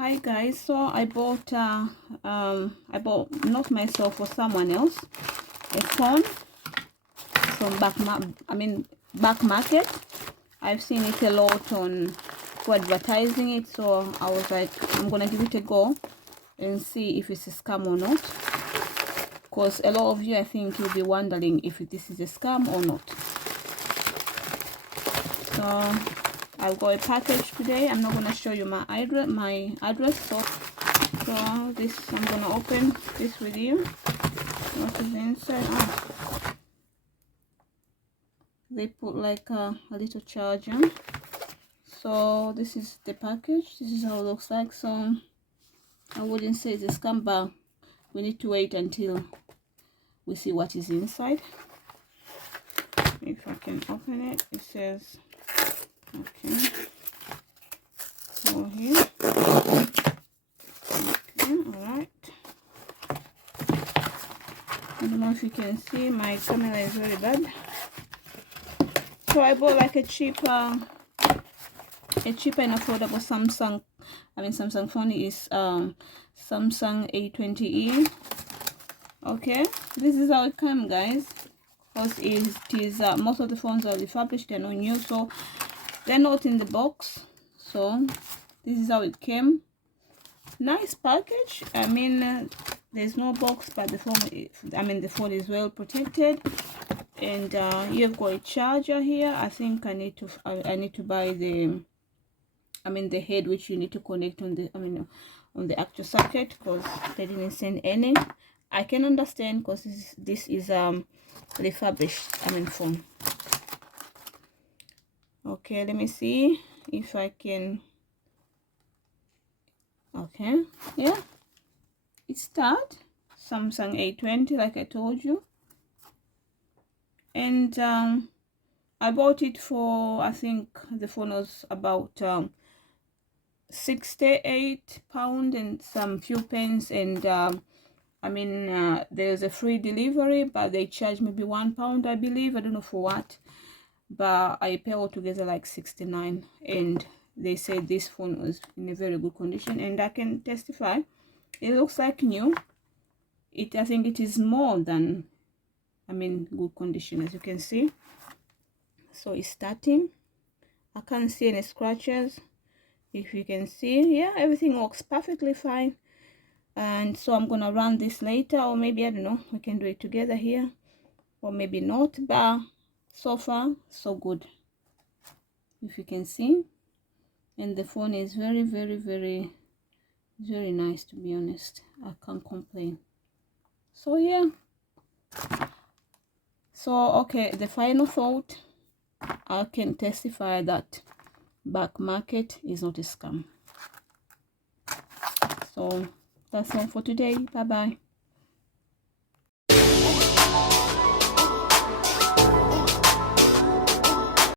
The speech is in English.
Hi guys, so I bought not myself, for someone else, a phone from Backmarket. I've seen it a lot on for advertising it, so I was like, I'm gonna give it a go and see if it's a scam or not, because a lot of you, I think, you'll be wondering if this is a scam or not. So I've got a package today. I'm not gonna show you my address. So this, I'm gonna open this with you. What is inside? Oh, they put like a little charger. So this is the package. This is how it looks like. So I wouldn't say it's a scam, but we need to wait until we see what is inside. If I can open it, it says, okay, so here, okay, all right. I don't know if you can see, my camera is very bad. So I bought like a cheaper and affordable Samsung phone. Is Samsung A20e. Okay, this is how it came, guys. Because it is most of the phones are refurbished, they're not new, so they're not in the box. So this is how it came. Nice package. I mean, there's no box, but the phone, the phone is well protected. And you've got a charger here. I think I need to buy the the head, which you need to connect on the on the actual socket, because they didn't send any. I can understand, because this is refurbished phone. Okay, let me see if I can. Okay, yeah, it's start Samsung A20, like I told you. And I bought it for, I think the phone was about £68 and some few pence. And there's a free delivery, but they charge maybe £1, I believe. I don't know for what, but I pay altogether like 69. And they said this phone was in a very good condition, and I can testify, it looks like new. I think it is more than good condition, as you can see. So it's starting. I can't see any scratches. If you can see, yeah, everything works perfectly fine. And so I'm gonna run this later, or maybe, I don't know, we can do it together here, or maybe not, but so far so good, if you can see. And the phone is very, very, very, very nice, to be honest. I can't complain. So yeah, so okay, the final thought, I can testify that Backmarket is not a scam. So that's all for today. Bye bye.